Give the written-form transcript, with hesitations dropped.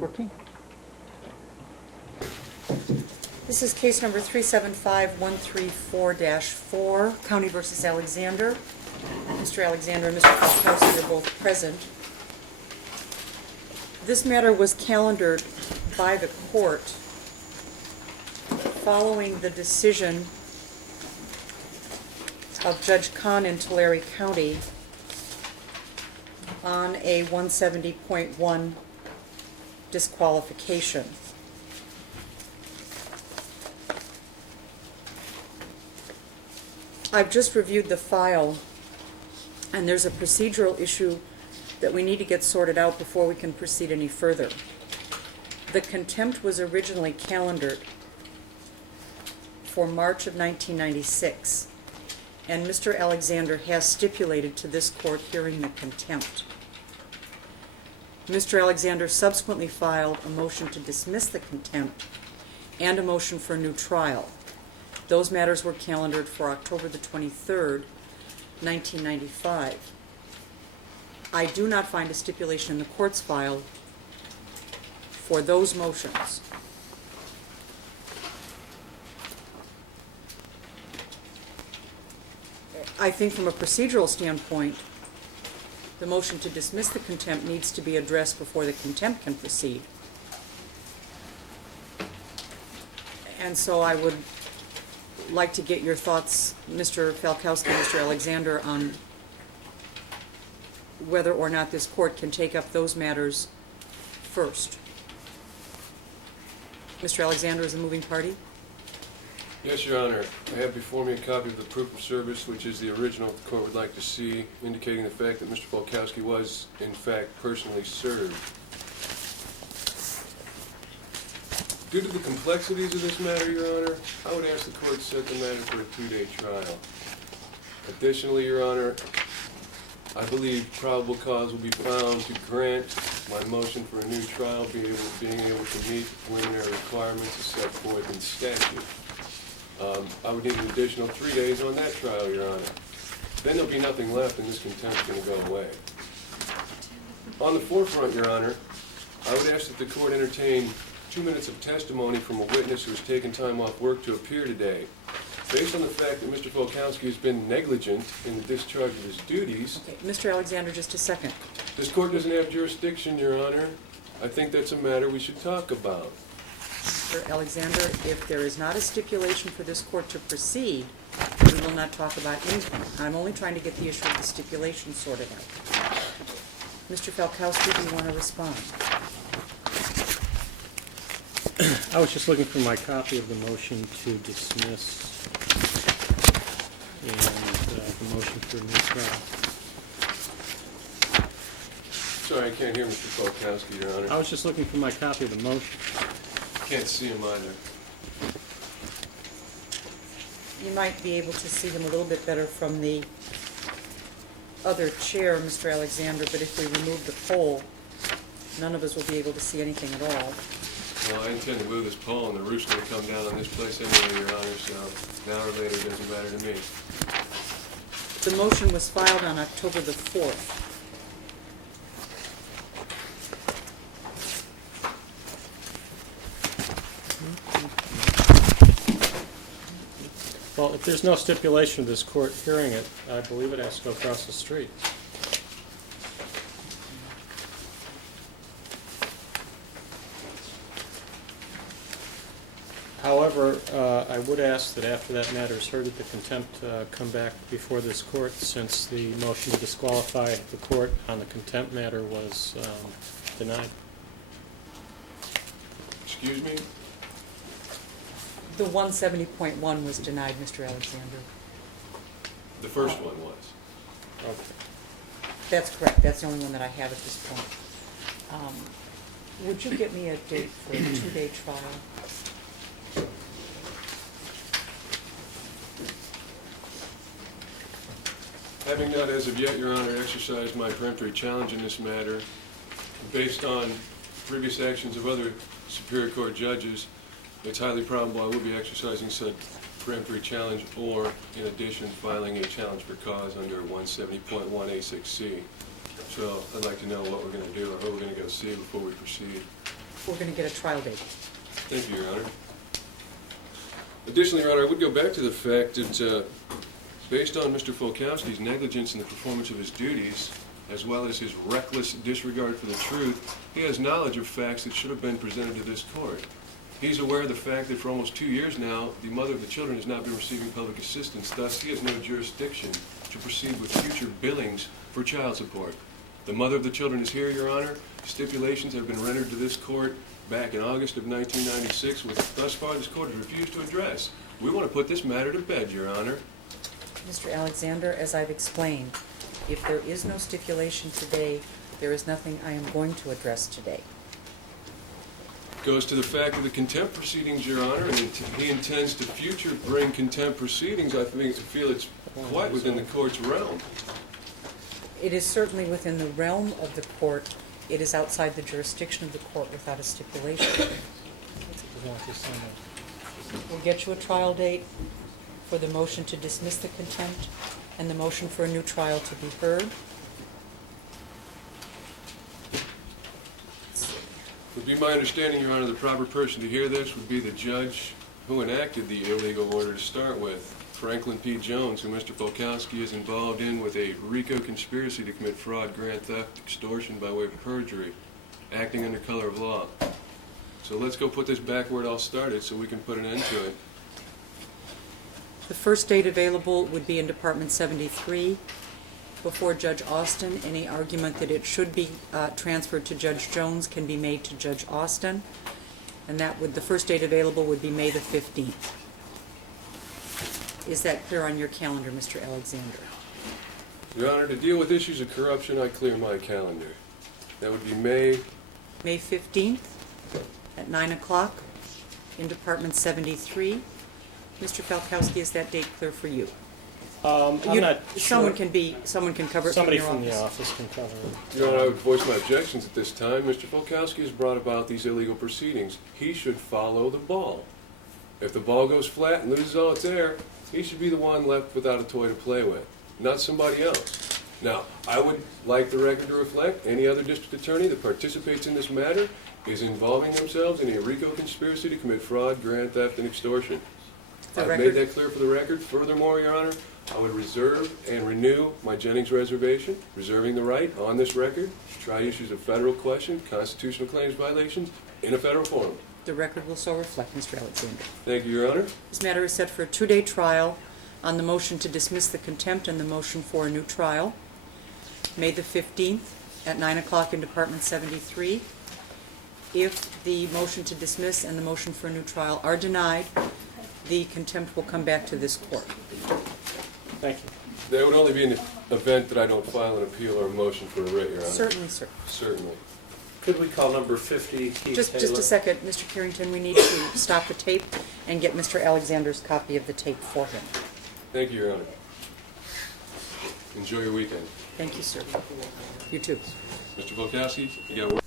14. This is case number 375134-4, County v. Alexander. Mr. Alexander and Mr. Falkowski are both present. This matter was calendared by the court following the decision of Judge Kahn in Tulare County on a 170.1 disqualification. I've just reviewed the file, and there's a procedural issue that we need to get sorted out before we can proceed any further. The contempt was originally calendared for March of 1996, and Mr. Alexander has stipulated to this court hearing the contempt. Mr. Alexander subsequently filed a motion to dismiss the contempt and a motion for a new trial. Those matters were calendared for October the 23rd, 1995. I do not find a stipulation in the court's file for those motions. I think from a procedural standpoint, the motion to dismiss the contempt needs to be addressed before the contempt can proceed. And so I would like to get your thoughts, Mr. Falkowski and Mr. Alexander, on whether or not this court can take up those matters first. Mr. Alexander is the moving party. Yes, Your Honor. I have before me a copy of the proof of service, which is the original the court would like to see, indicating the fact that Mr. Falkowski was, in fact, personally served. Due to the complexities of this matter, Your Honor, I would ask the court to set the matter for a 2-day trial. Additionally, Your Honor, I believe probable cause will be found to grant my motion for a new trial, being able to meet the preliminary requirements as set forth in statute. I would need an additional 3 days on that trial, Your Honor. Then there'll be nothing left and this contempt's going to go away. On the forefront, Your Honor, I would ask that the court entertain 2 minutes of testimony from a witness who has taken time off work to appear today. Based on the fact that Mr. Falkowski has been negligent in the discharge of his duties... Okay, Mr. Alexander, just a second. This court doesn't have jurisdiction, Your Honor. I think that's a matter we should talk about. Mr. Alexander, if there is not a stipulation for this court to proceed, we will not talk about anything. I'm only trying to get the issue of the stipulation sorted out. Mr. Falkowski, do you want to respond? I was just looking for my copy of the motion to dismiss and the motion for a new trial. Sorry, I can't hear Mr. Falkowski, Your Honor. I was just looking for my copy of the motion. Can't see him either. You might be able to see him a little bit better from the other chair, Mr. Alexander, but if we remove the pole, none of us will be able to see anything at all. Well, I intend to move this pole, and the roof's going to come down on this place anyway, Your Honor, so now or later it doesn't matter to me. The motion was filed on October the 4th. Well, if there's no stipulation of this court hearing it, I believe it has to go across the street. However, I would ask that after that matter is heard, that the contempt come back before this court, since the motion to disqualify the court on the contempt matter was denied. Excuse me? The 170.1 was denied, Mr. Alexander. The first one was. Okay. That's correct. That's the only one that I have at this point. Would you get me a date for a 2-day trial? Having not as of yet, Your Honor, exercised my peremptory challenge in this matter, based on previous actions of other Superior Court judges, it's highly probable I will be exercising such peremptory challenge, or, in addition, filing a challenge for cause under 170.1A6C. So I'd like to know what we're going to do or who we're going to go see before we proceed. we're going to get a trial date. Thank you, Your Honor. Additionally, Your Honor, I would go back to the fact that based on Mr. Folkowski's negligence in the performance of his duties, as well as his reckless disregard for the truth, he has knowledge of facts that should have been presented to this court. He's aware of the fact that for almost 2 years now, the mother of the children has not been receiving public assistance, thus he has no jurisdiction to proceed with future billings for child support. The mother of the children is here, Your Honor. Stipulations have been rendered to this court back in August of 1996, which thus far this court has refused to address. We want to put this matter to bed, Your Honor. Mr. Alexander, as I've explained, if there is no stipulation today, there is nothing I am going to address today. Goes to the fact of the contempt proceedings, Your Honor, and he intends to future bring contempt proceedings. I feel it's quite within the court's realm. It is certainly within the realm of the court. It is outside the jurisdiction of the court without a stipulation. We'll get you a trial date for the motion to dismiss the contempt and the motion for a new trial to be heard. It would be my understanding, Your Honor, the proper person to hear this would be the judge who enacted the illegal order to start with, Franklin P. Jones, who Mr. Folkowski is involved in with a RICO conspiracy to commit fraud, grand theft, extortion by way of perjury, acting under color of law. So let's go put this back where it all started so we can put an end to it. The first date available would be in Department 73 before Judge Austin. Any argument that it should be transferred to Judge Jones can be made to Judge Austin, and the first date available would be May the 15th. Is that clear on your calendar, Mr. Alexander? Your Honor, to deal with issues of corruption, I clear my calendar. That would be May 15th at 9 o'clock in Department 73. Mr. Falkowski, is that date clear for you? I'm not sure. Someone can cover it Somebody from from your the office. office can cover it. Your Honor, I would voice my objections at this time. Mr. Folkowski has brought about these illegal proceedings. He should follow the ball. If the ball goes flat and loses all its air, he should be the one left without a toy to play with, not somebody else. Now, I would like the record to reflect any other district attorney that participates in this matter is involving themselves in a RICO conspiracy to commit fraud, grand theft, and extortion. I've made that clear for the record. Furthermore, Your Honor, I would reserve and renew my Jennings reservation, reserving the right on this record to try issues of federal question, constitutional claims violations in a federal forum. The record will so reflect, Mr. Alexander. Thank you, Your Honor. This matter is set for a 2-day trial on the motion to dismiss the contempt and the motion for a new trial. May the 15th at 9 o'clock in Department 73. If the motion to dismiss and the motion for a new trial are denied, the contempt will come back to this court. Thank you. There would only be an event that I don't file an appeal or a motion for a writ, Your Honor. Certainly, sir. Certainly. Could we call number 50 Keith Just Taylor? a second, Mr. Carrington, we need to stop the tape and get Mr. Alexander's copy of the tape for him. Thank you, Your Honor. Enjoy your weekend. Thank you, sir. You too. Mr. Volkowski, you got work?